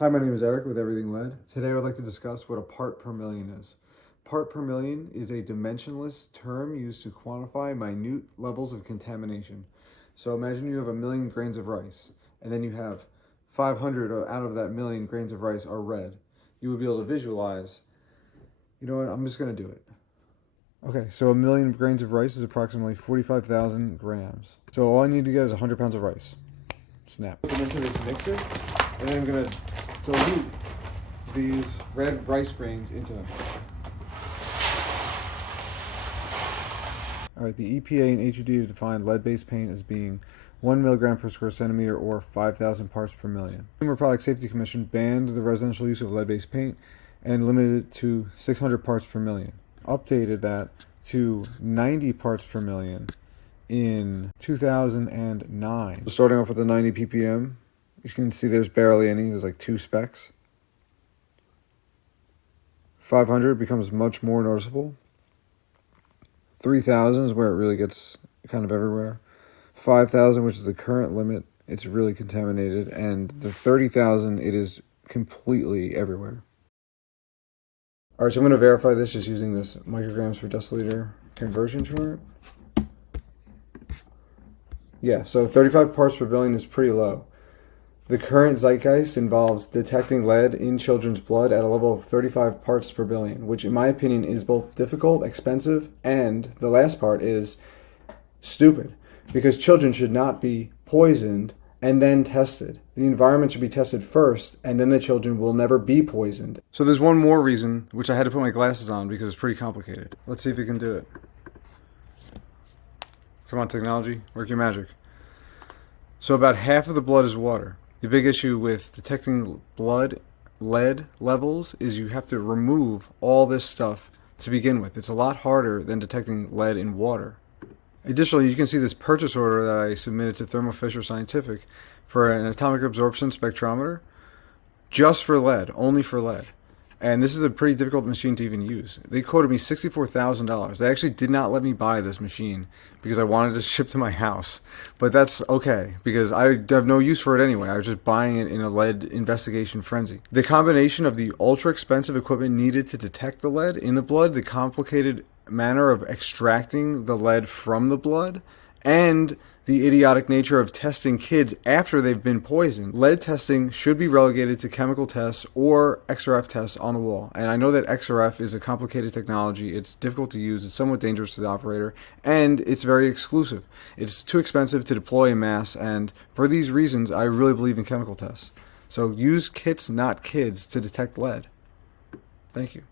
Hi, my name is Eric with Everything Lead. Today I would like to discuss what a part per million is. Part per million is a dimensionless term used to quantify minute levels of contamination. So imagine you have 1,000,000 grains of rice, and then you have 500 out of that million grains of rice are red. You would be able to visualize, you know what, I'm just going to do it. Okay, so 1,000,000 grains of rice is approximately 45,000 grams. So all I need to get is 100 pounds of rice. Snap. Put them into this mixer, and then I'm going to dilute these red rice grains into them. All right, the EPA and HUD have defined lead-based paint as being 1 milligram per square centimeter or 5,000 parts per million. The Consumer Product Safety Commission banned the residential use of lead-based paint and limited it to 600 parts per million. Updated that to 90 parts per million in 2009. Starting off with the 90 ppm, you can see there's barely any. There's like 2 specks. 500 becomes much more noticeable. 3,000 is where it really gets kind of everywhere. 5,000, which is the current limit, it's really contaminated. And the 30,000, it is completely everywhere. All right, so I'm going to verify this just using this micrograms per deciliter conversion chart. Yeah, so 35 parts per billion is pretty low. The current zeitgeist involves detecting lead in children's blood at a level of 35 parts per billion, which in my opinion is both difficult, expensive, and the last part is stupid, because children should not be poisoned and then tested. The environment should be tested first, and then the children will never be poisoned. So there's one more reason, which I had to put my glasses on because it's pretty complicated. Let's see if we can do it. Come on, technology, work your magic. So about half of the blood is water. The big issue with detecting blood lead levels is you have to remove all this stuff to begin with. It's a lot harder than detecting lead in water. Additionally, you can see this purchase order that I submitted to Thermo Fisher Scientific for an atomic absorption spectrometer just for lead, only for lead. And this is a pretty difficult machine to even use. They quoted me $64,000. They actually did not let me buy this machine because I wanted to ship to my house. But that's okay, because I have no use for it anyway. I was just buying it in a lead investigation frenzy. The combination of the ultra expensive equipment needed to detect the lead in the blood, the complicated manner of extracting the lead from the blood, and the idiotic nature of testing kids after they've been poisoned. Lead testing should be relegated to chemical tests or XRF tests on the wall. And I know that XRF is a complicated technology. It's difficult to use. It's somewhat dangerous to the operator. And it's very exclusive. It's too expensive to deploy en masse. And for these reasons, I really believe in chemical tests. So use kits, not kids, to detect lead. Thank you.